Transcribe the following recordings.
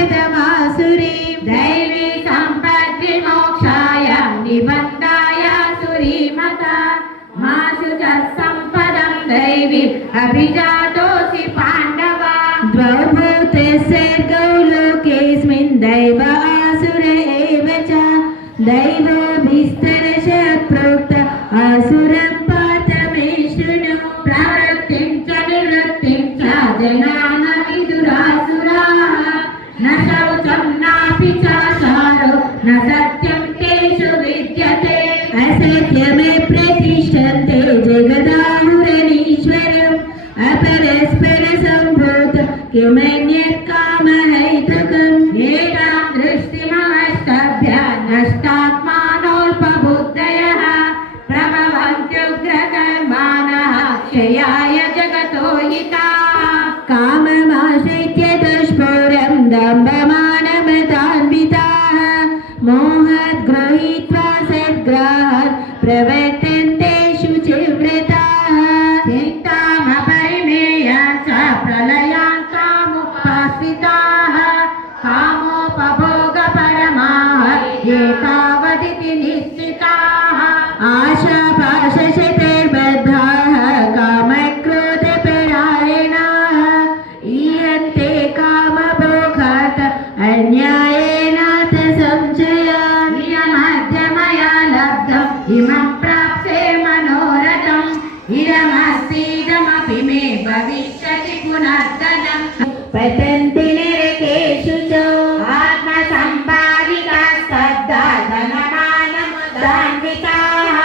पातसम्पदमासुरीं दैवी सम्पद्विमोक्षाय निबन्धाय सुरीमता मासु च सम्पदं दैवीम् अभिजातोऽसि पाण्डवा द्वौ भूतस्सर्गौ लोकेऽस्मिन् दैव आसुर एव च दैवो विस्तरशः प्रोक्त आसुरं पार्थ मे शृणु प्रवृत्तिं च निवृत्तिं च जनान विदुरासुराः न शौचं नापि चाचारो न सत्यं तेषु विद्यते असत्यमे प्रतिष्ठन्ते जगदाहुरनीश्वरम् अपरस्परसम्भूत किमन्यत् कामहैतुकम् एतां दृष्टिमवष्टभ्य नष्टात्मानोऽल्पबुद्धयः प्रभवन्त्युग्रकर्माणः क्षयाय जगतो हिताः काममाश्रित्य दुष्पूरं दम्भमानमतान्विताः मोहात् गृहीत्वा सद्ग्राहात् प्रवर्तन्ते शुचिव्रताः चिन्तामपरिमेयान् च प्रलयान्तामुपाश्रिताः कामोपभोगपरमाः एतावदिति निश्चिताः आशापाशशतैर्बद्धाः कामक्रोधपरायणाः ईयन्ते कामभोगात् अन्यायेनाथ संशयान् इयमद्य मया लब्धम् इमं प्राप्स्ये मनोरथम् इदमस्तीदमपि मे भविष्यति पुनर्धनम् पतन्ति नरकेषु च आत्मसम्पादितास्तब्धा धनमानमुदान्विताः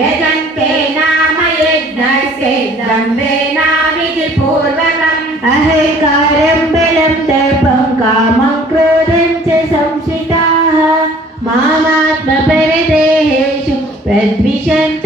यजन्ते नाम यज्ञस्य दम्भेनाविधिपूर्वकम् अहङ्कारं बलं दर्पं कामं क्रोधं च संश्रिताः मामात्मपरदेहेषु प्रद्विषन्तु